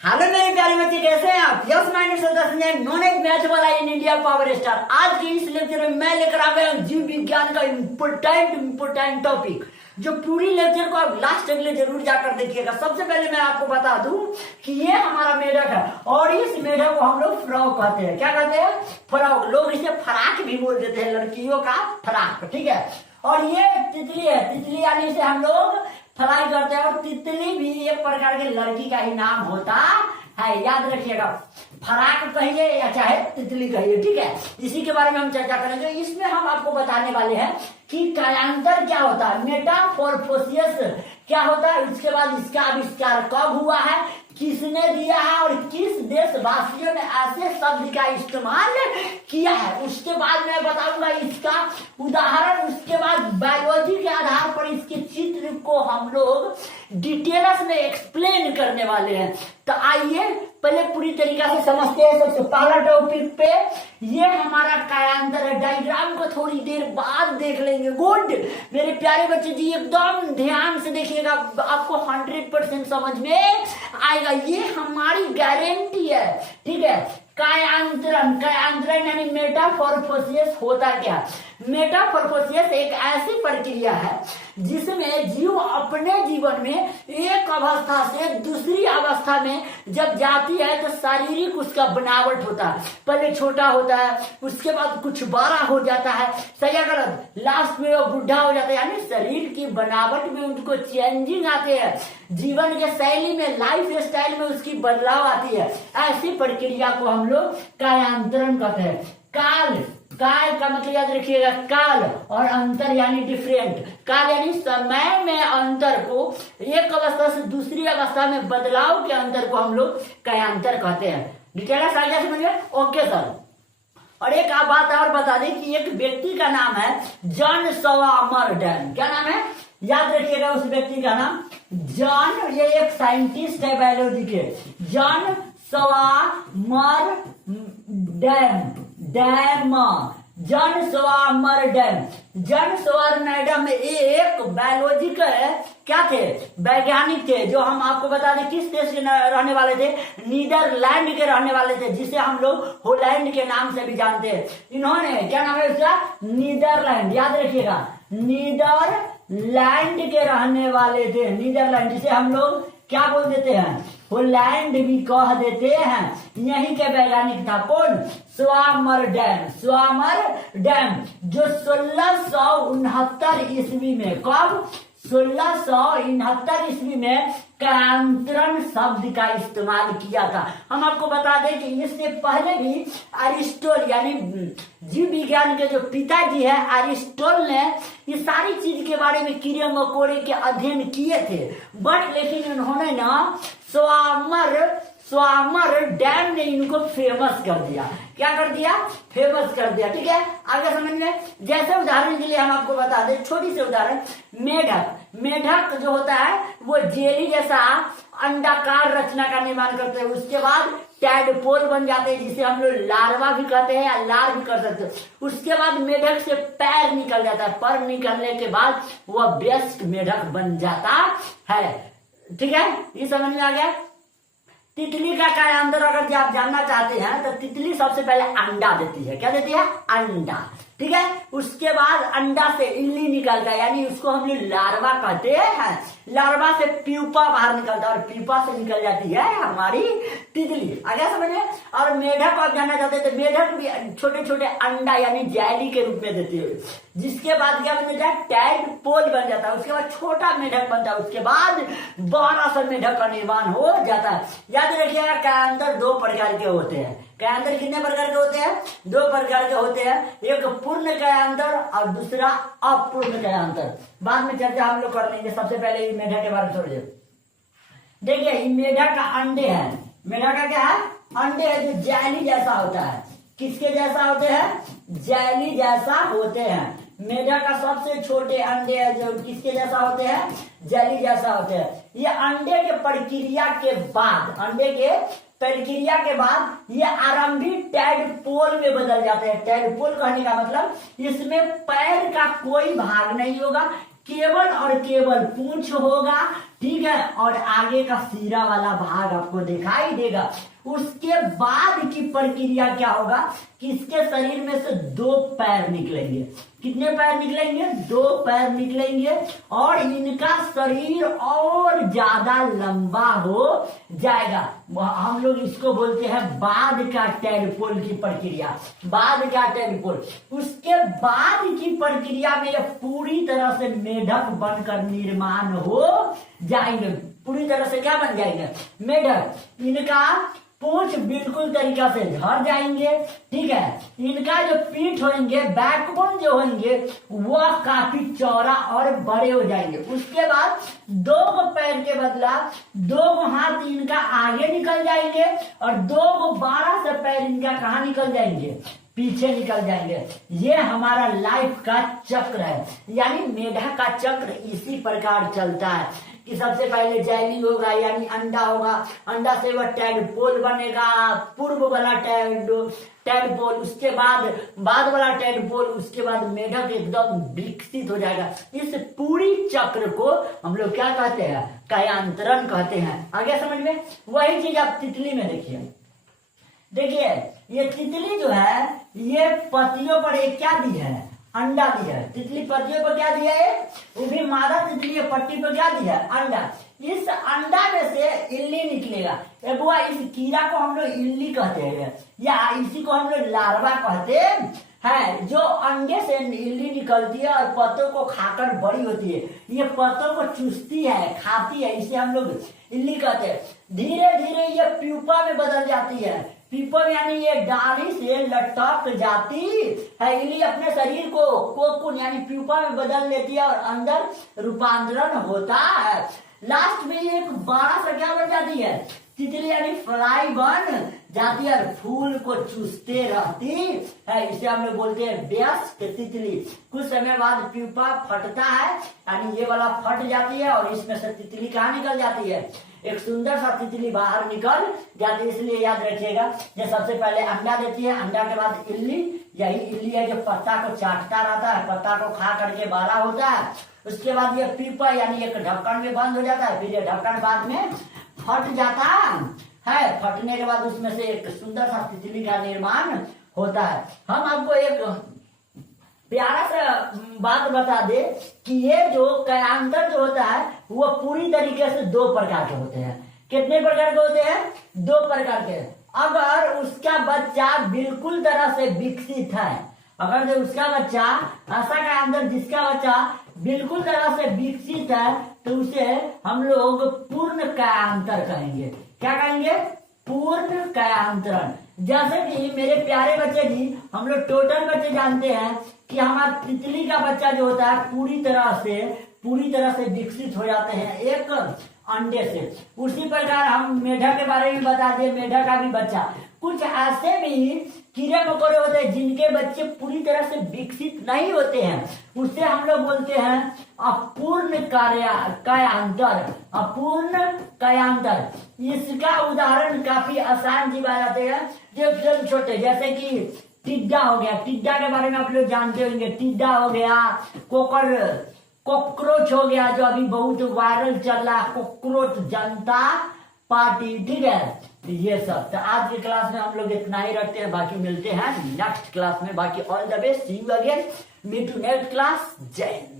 Hello मेरे प्यारे बच्चे, कैसे हैं आप? Yes minus non age math वाला इन इंडिया पावर स्टार। आज के इस लेक्चर में मैं लेकर आ गया हूँ जीव विज्ञान का इम्पोर्टेंट टॉपिक, जो पूरी लेक्चर को आप लास्ट तक ले जरूर जाकर देखिएगा। सबसे पहले मैं आपको बता दूं कि ये हमारा मेढक है और इस मेढक को हम लोग फ्रॉक कहते हैं। क्या कहते हैं? फ्रॉक। लोग इसे फराक भी बोल देते हैं, लड़कियों का फ्राक, ठीक है। और ये तितली है, तितली यानी इसे हम लोग फ्राई करते हैं। और तितली भी एक प्रकार के लड़की का ही नाम होता है, याद रखिएगा। फराक कहिए या चाहे तितली कहिए, ठीक है। इसी के बारे में हम चर्चा करेंगे। इसमें हम आपको बताने वाले हैं कि कायांतर क्या होता है, मेटामॉर्फोसिस क्या होता है, उसके बाद इसका आविष्कार कब हुआ है, किसने दिया है और किस देशवासियों ने ऐसे शब्द का इस्तेमाल किया है। उसके बाद मैं बताऊंगा इसका उदाहरण। उसके बाद बायोलॉजी के आधार पर इसके चित्र को हम लोग डिटेल्स में एक्सप्लेन करने वाले हैं। तो आइए पहले पूरी तरीका से समझते हैं। सबसे पहला टॉपिक पे ये हमारा कायांतर है। डायग्राम को थोड़ी देर बाद देख लेंगे। गुड मेरे प्यारे बच्चे जी, एकदम ध्यान से देखिएगा, आपको 100% समझ में आएगा, ये हमारी गारंटी है, ठीक है। कायांतरण यानी मेटामॉर्फोसिस होता क्या? मेटामॉर्फोसिस एक ऐसी प्रक्रिया है जिसमें जीव अपने जीवन में एक अवस्था से दूसरी अवस्था में जब जाती है तो शारीरिक उसका बनावट होता है। पहले छोटा होता है, उसके बाद कुछ बड़ा हो जाता है, सही या गलत, लास्ट में वो बुढ़ा हो जाता है। यानी शरीर की बनावट में उनको चेंजिंग आते हैं, जीवन के शैली में, लाइफ स्टाइल में उसकी बदलाव आती है। ऐसी प्रक्रिया को हम लोग कायांतरण कहते हैं। काल का मतलब याद रखिएगा, काल, और अंतर यानी डिफरेंट। काल यानी समय में अंतर को, एक अवस्था से दूसरी अवस्था में बदलाव के अंतर को हम लोग कायांतर कहते हैं। डिटेल साझा समझिए। Okay sir. और एक बात और बता दें कि एक व्यक्ति का नाम है जॉन स्वामरडेन। क्या नाम है? याद रखिएगा उस व्यक्ति का नाम जॉन, ये एक साइंटिस्ट है बायोलॉजी के, जॉन स्वामरडेन। जॉन स्वामरडेन एक बायोलॉजी के क्या थे? वैज्ञानिक थे, जो हम आपको बता दें किस देश के रहने वाले थे? नीदरलैंड के रहने वाले थे, जिसे हम लोग हॉलैंड के नाम से भी जानते हैं। इन्होंने, क्या नाम है उसका? नीदरलैंड, याद रखिएगा, नीदरलैंड के रहने वाले थे। नीदरलैंड, जिसे हम लोग क्या बोल देते हैं? हॉलैंड भी कह देते हैं। यहीं के वैज्ञानिक था। कौन? स्वामरडेन, जो 1669 ईस्वी में, कब? 1669 ईस्वी में कायांतरण शब्द का इस्तेमाल किया था। हम आपको बता दें कि इससे पहले भी अरिस्टोटल, यानी जीव विज्ञान के जो पिताजी है अरिस्टोटल ने ये सारी चीज के बारे में, कीड़े मकोड़े के अध्ययन किए थे। बट लेकिन उन्होंने ना स्वामरडेन ने इनको फेमस कर दिया। क्या कर दिया? फेमस कर दिया, ठीक है। आगे समझ में, जैसे उदाहरण के लिए हम आपको बता दें, छोटी सी उदाहरण, मेढक जो होता है वो जेली जैसा अंडाकार रचना का निर्माण करते हैं। उसके बाद टैडपोल बन जाते हैं, जिसे हम लोग लार्वा भी कहते हैं या लार भी कर सकते हैं। उसके बाद मेढक से पैर निकल जाता है, पर निकलने के बाद वह वयस्क मेढक बन जाता है, ठीक है। ये समझ में आ गया। तितली का कायांतर अगर आप जानना चाहते हैं तो तितली सबसे पहले अंडा देती है। क्या देती है? अंडा, ठीक है। उसके बाद अंडा से इल्ली निकलता है, यानी उसको हम लोग लार्वा कहते हैं। लार्वा से प्यूपा बाहर निकलता है और प्यूपा से निकल जाती है हमारी तितली। आ गया समझ में। और मेढक को आप जानना चाहते हैं तो मेढक भी छोटे छोटे अंडा यानी जैली के रूप में देती है, जिसके बाद क्या बन जाता है? टैडपोल बन जाता है। उसके बाद छोटा मेढक बनता है, उसके बाद बड़ा सा मेढक का निर्माण हो जाता है। याद रखिएगा, कायांतर दो प्रकार के होते हैं। कायांतर कितने प्रकार के होते हैं? दो प्रकार के होते हैं, एक पूर्ण कायांतर और दूसरा अपूर्ण कायांतर। बाद में चर्चा हम लोग कर लेंगे। सबसे पहले मेढक के बारे में छोड़िए। देखिए, ये मेढक का अंडे है। मेढक का क्या है? अंडे है, जो जैली जैसा होता है। किसके जैसा होते हैं? जैली जैसा होते हैं। मेढक का सबसे छोटे अंडे हैं, जो किसके जैसा होते हैं? जैली जैसा होते हैं। ये अंडे के प्रक्रिया के बाद ये आरंभिक टैडपोल में बदल जाते हैं। टैडपोल कहने का मतलब इसमें पैर का कोई भाग नहीं होगा, केवल और केवल पूंछ होगा, ठीक है, और आगे का सिरा वाला भाग आपको दिखाई देगा। उसके बाद की प्रक्रिया क्या होगा कि इसके शरीर में से 2 पैर निकलेंगे। कितने पैर निकलेंगे? 2 पैर निकलेंगे, और इनका शरीर और ज्यादा लंबा हो जाएगा। हम लोग इसको बोलते हैं बाद का टैडपोल की प्रक्रिया, बाद का टैडपोल। उसके बाद की प्रक्रिया में ये पूरी तरह से मेढक बनकर निर्माण हो जाएंगे। पूरी तरह से क्या बन जाएंगे? मेढक। इनका पूंछ बिल्कुल तरीका से झड़ जाएंगे, ठीक है। इनका जो पीठ होंगे, बैकबोन जो होंगे, वह काफी चौड़ा और बड़े हो जाएंगे। उसके बाद 2 पैर के बदला 2 हाथ इनका आगे निकल जाएंगे, और 2 बड़ा से पैर इनका कहाँ निकल जाएंगे? पीछे निकल जाएंगे। ये हमारा लाइफ का चक्र है, यानी मेढक का चक्र इसी प्रकार चलता है कि सबसे पहले जैलिंग होगा, यानी अंडा होगा, अंडा से वह टैडपोल बनेगा, पूर्व वाला टैडपोल, उसके बाद वाला टैडपोल, उसके बाद मेढक एकदम विकसित हो जाएगा। इस पूरी चक्र को हम लोग क्या कहते हैं? कायांतरण कहते हैं। आगे समझ में? वही चीज आप तितली में देखिए ये तितली जो है, ये पत्तियों पर एक क्या दी है? अंडा दिया है। तितली पत्तियों पर क्या दिया है? वो भी मादा तितली पट्टी पर क्या दिया है? अंडा। इस अंडा में से इल्ली निकलेगा। बुआ, इस कीड़ा को हम लोग इल्ली कहते हैं, या इसी को हम लोग लार्वा कहते हैं, जो अंडे से इल्ली निकलती है और पत्तों को खाकर बड़ी होती है। ये पत्तों को चूसती है, खाती है, इसे हम लोग इल्ली कहते हैं। धीरे धीरे ये प्यूपा में बदल जाती है। पीपल यानी ये डाली से लटक जाती है। इल्ली अपने शरीर को कोकुन यानी प्यूपा में बदल लेती है, और अंदर रूपांतरण होता है। लास्ट में ये एक बड़ा सा क्या बन जाती है? तितली यानी फ्लाई बन जाती है, और फूल को चूसते रहती है। इसे हम लोग बोलते हैं वयस्क तितली। कुछ समय बाद प्यूपा फटता है, यानी ये वाला फट जाती है, और इसमें से तितली कहाँ निकल जाती है? एक सुंदर सा तितली बाहर निकल जाती है। इसलिए याद रखिएगा, ये सबसे पहले अंडा देती है, अंडा के बाद इल्ली। यही इल्ली है जो पत्ता को चाटता रहता है, पत्ता को खा करके बड़ा होता है। उसके बाद ये पीपा यानी एक ढक्कन में बंद हो जाता है, फिर ये ढक्कन बाद में फट जाता है। फटने के बाद उसमें से एक सुंदर सा तितली का निर्माण होता है। हम आपको एक प्यारा सा बात बता दे कि ये जो कायांतर जो होता है, वो पूरी तरीके से 2 प्रकार के होते हैं। कितने प्रकार के होते हैं? 2 प्रकार के। अगर उसका बच्चा बिल्कुल तरह से विकसित है, अगर उसका बच्चा ऐसा कायांतर जिसका बच्चा बिल्कुल तरह से विकसित है, तो उसे हम लोग पूर्ण कायांतर कहेंगे। क्या कहेंगे? पूर्ण कायांतरण। जैसे कि मेरे प्यारे बच्चे जी, हम लोग टोटल बच्चे जानते हैं कि हमारा तितली का बच्चा जो होता है पूरी तरह से विकसित हो जाते हैं एक अंडे से। उसी प्रकार हम मेढक के बारे में बता दिए, मेढक का भी बच्चा। कुछ ऐसे भी कीड़े मकोड़े होते हैं जिनके बच्चे पूरी तरह से विकसित नहीं होते हैं, उसे हम लोग बोलते हैं अपूर्ण कायांतर। अपूर्ण कायांतर। इसका उदाहरण काफी आसान सी बात आते हैं, जो एकदम छोटे, जैसे कि टिड्डा हो गया। टिड्डा के बारे में आप लोग जानते होंगे। टिड्डा हो गया, कॉकरोच हो गया, जो अभी बहुत वायरल चल रहा है, कॉकरोच जनता पार्टी, ठीक है। ये सब तो आज की क्लास में हम लोग इतना ही रखते हैं, बाकी मिलते हैं नेक्स्ट क्लास में। बाकी all the best, see you again, meet to next class. जय हिंद।